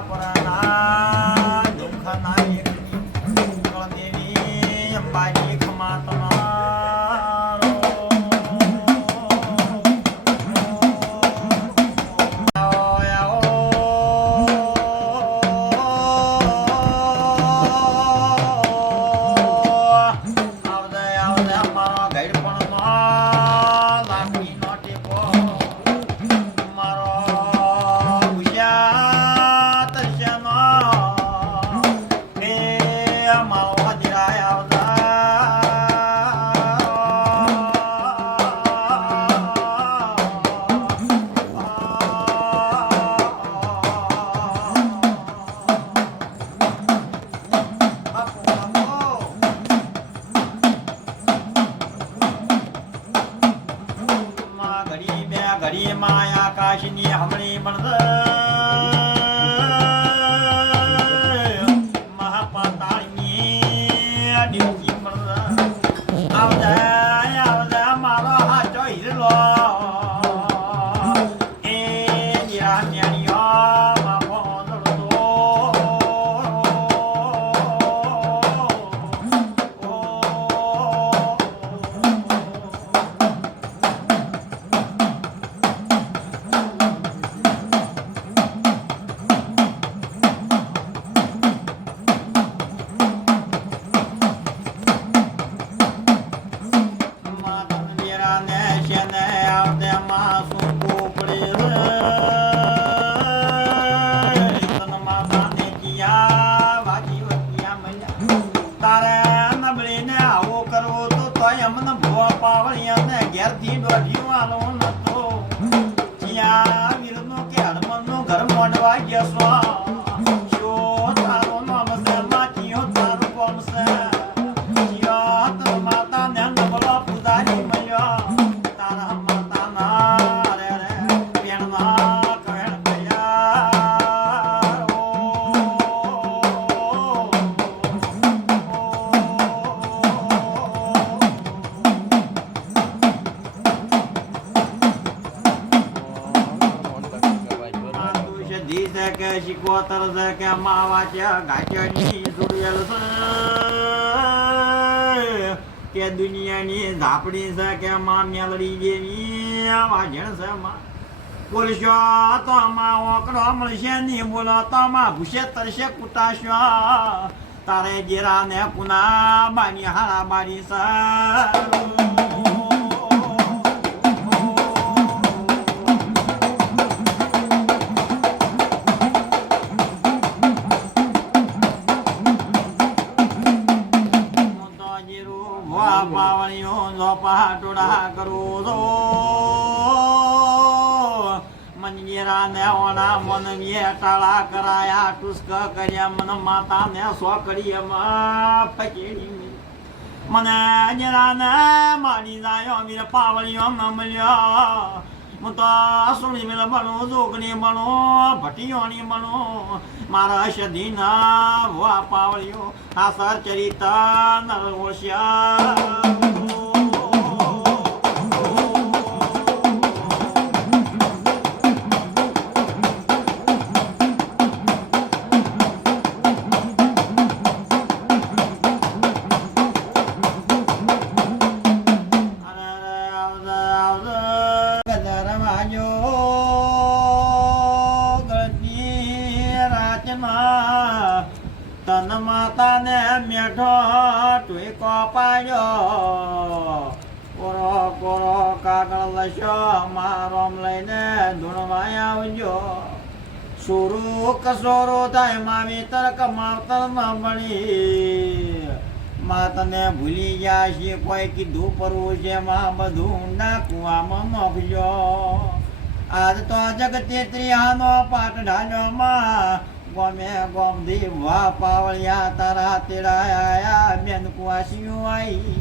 Paraná. અમને ભૂવા પાવળિયાને ઘેરથી દોઢિયું આલો નતો. વીરનો કે ઘર મોંડવા ગયેસો. છે કે માવા છે, ગાંઠિયાની સુડિયલ છે. કે દુનિયાની ઝાપડી છે કે માં મેલડી જેવી આવા જણ છે માં. બોલશો તો આમાં ઓકડો મળશે નહીં બોલો તો આમાં ભૂસે તરશે કુટાશો. તારે જીરા ને પુના બાની હારા બારી છે. નો પહાટોડા કરું છો. મંજીરા ને ઓના મન ટાળા કરાયા, ટુસ્ક કર્યા મન માતા ને સો કરી પકેડી મને જરા ને મારી જાય, વીર પાવણીઓ ન મળ્યો હું તો સુણી મેળ બનો જોગની બનો, ભટીઓની બનો. મારા શદીના વા પાવળિયો આ સર ચરિતા નર ઓળશ્યા. સુરો સોરો થાય માવી તરક માવતર ન મળી માતને ભૂલી ગયા છે કોઈ કીધું પરવું છે માં બધું ઊંડા કુવામાં મગજો આજ તો જગતે ત્રિહાનો પાટ ઢાલ્યો માં ગમે ગોમધી વા પાવળિયા તારા તેડાયા બેન કુવાસીઓ આવી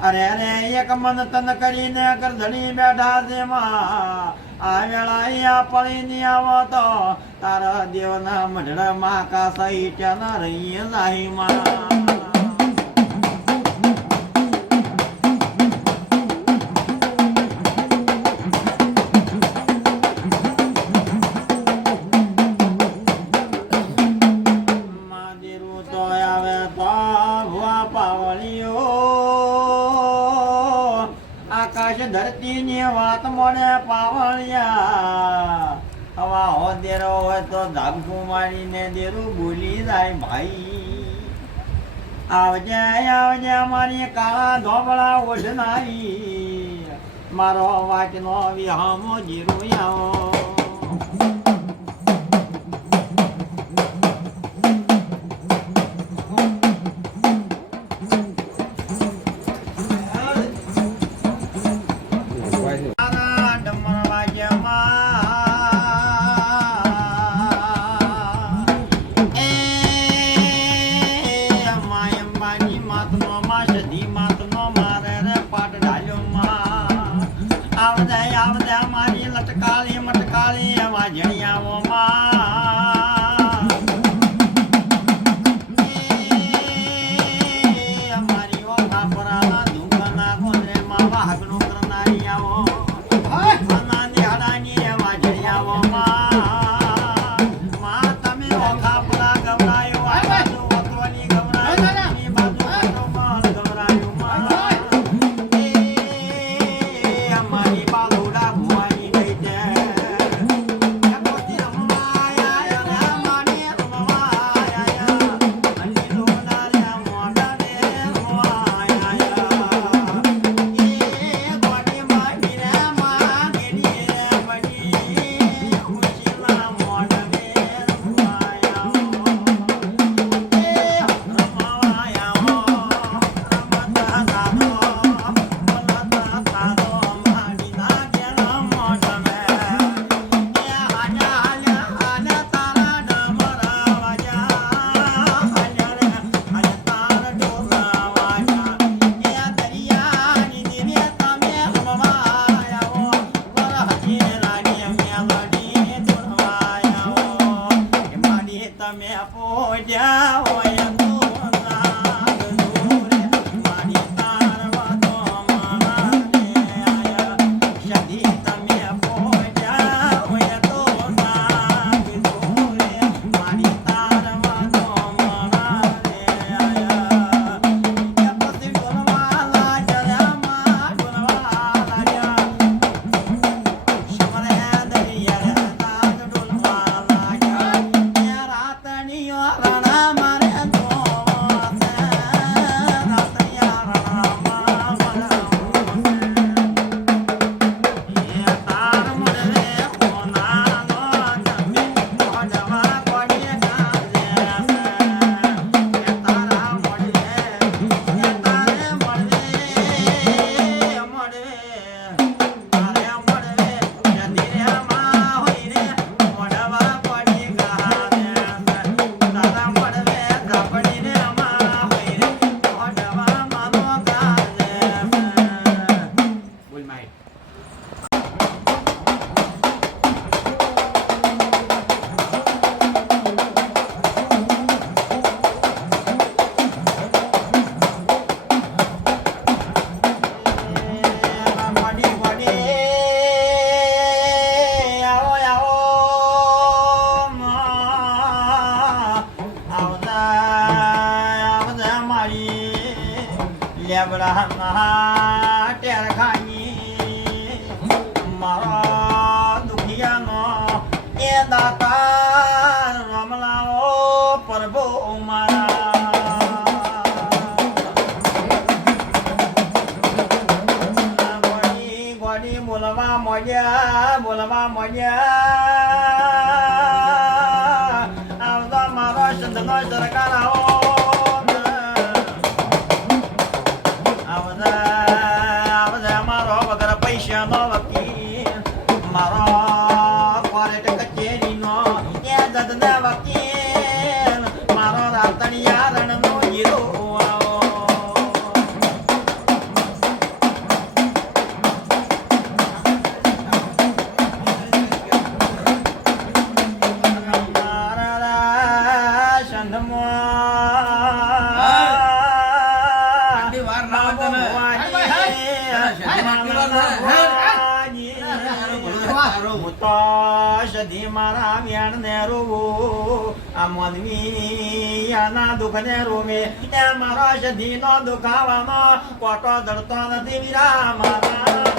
અરે અરે, એક મન તન કરીને કરધણી બેઠા છે માં. આવેળાયા પળીની આવતો તારા દેવના મઢડામાં કાસઈ ત્યાં રહી જાહીમાં ધરતીની વાત મોડે પાવળિયા. હવા હો દેરો હોય તો ધાબકું મારીને દેરું બોલી જાય ભાઈ. આવજે આવજે મારી કાળા ધોબળા ઓઢનાઈ મારો વાટનો વિહામો જીરું આવો દાતાર રમલાઓ પ્રભુ મારા. બોલવા મળ્યા બોલવા મળ્યા. મારા વ્યાણ ને રોવો. આ મનવી આના દુઃખ ને રોવે એ મારા સધી નો દુખાવાનો કોટો ધરતો નથી વીરા મારા.